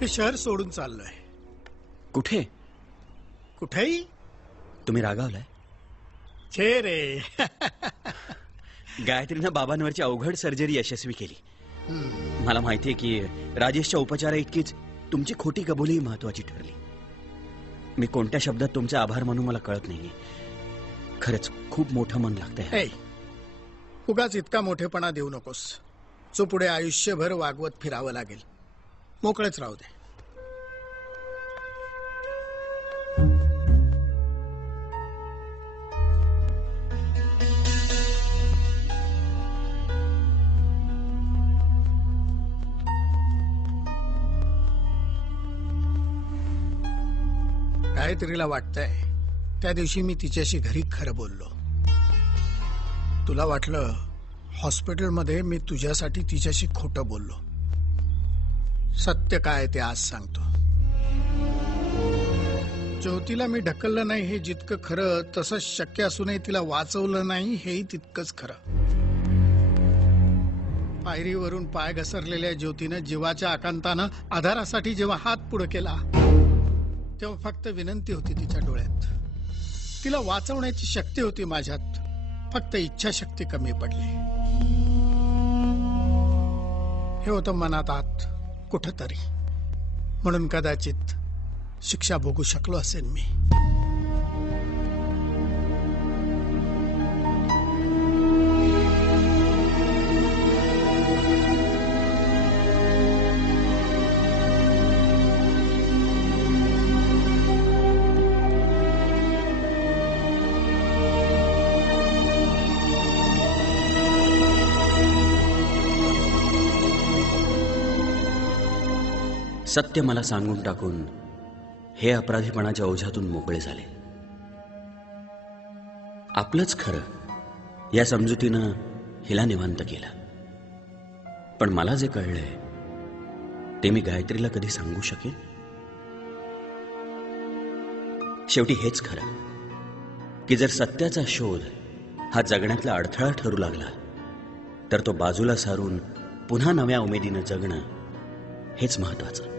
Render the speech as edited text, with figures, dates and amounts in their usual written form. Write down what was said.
हे शहर सोडून चाललोय. कुठे? कुठेही. तुम्ही रागावलाय? छे रे. गायत्रीनं बाबांवरची अवघड सर्जरी यशस्वी केली. मला माहितीये की राजेशच्या उपचारा इतकीच तुमची खोटी कबुली महत्वाची ठरली. मी कोणत्या शब्दात तुमचे आभार मानू मला कळत नाहीये. खरंच खूप मोठं मन लागतंय. उगाच इतका मोठेपणा देऊ नकोस. जो पुढे आयुष्यभर वागवत फिरावं लागेल. मोकळेच राहू दे. गायत्रीला वाटतंय त्या दिवशी मी तिच्याशी घरी खरं बोललो. तुला वाटलं हॉस्पिटलमध्ये मी तुझ्यासाठी तिच्याशी खोटं बोललो. सत्य काय ते आज सांगतो. ज्योतीला मी ढकललं नाही हे जितकं खरं, तसंच शक्य असूनही तिला वाचवलं नाही हेही तितकंच खरं. पायरीवरून पाय घसरलेल्या ज्योतीनं जीवाच्या आकांतानं आधारासाठी जेव्हा हात पुढे केला तेव्हा फक्त विनंती होती तिच्या डोळ्यात. तिला वाचवण्याची शक्ती होती माझ्यात, फक्त इच्छाशक्ती कमी पडली. हे होतं मनात आत कुठंतरी. म्हणून कदाचित शिक्षा भोगू शकलो असेल मी. सत्य मला सांगून टाकून हे अपराधीपणाच्या ओझ्यातून मोकळे झाले. आपलंच खरं या समजुतीनं हिला निवांत केलं. पण मला जे कळलंय ते मी गायत्रीला कधी सांगू शकेन? शेवटी हेच खरं की जर सत्याचा शोध हा जगण्यातला अडथळा ठरू लागला तर तो बाजूला सारून पुन्हा नव्या उमेदीनं जगणं हेच महत्वाचं.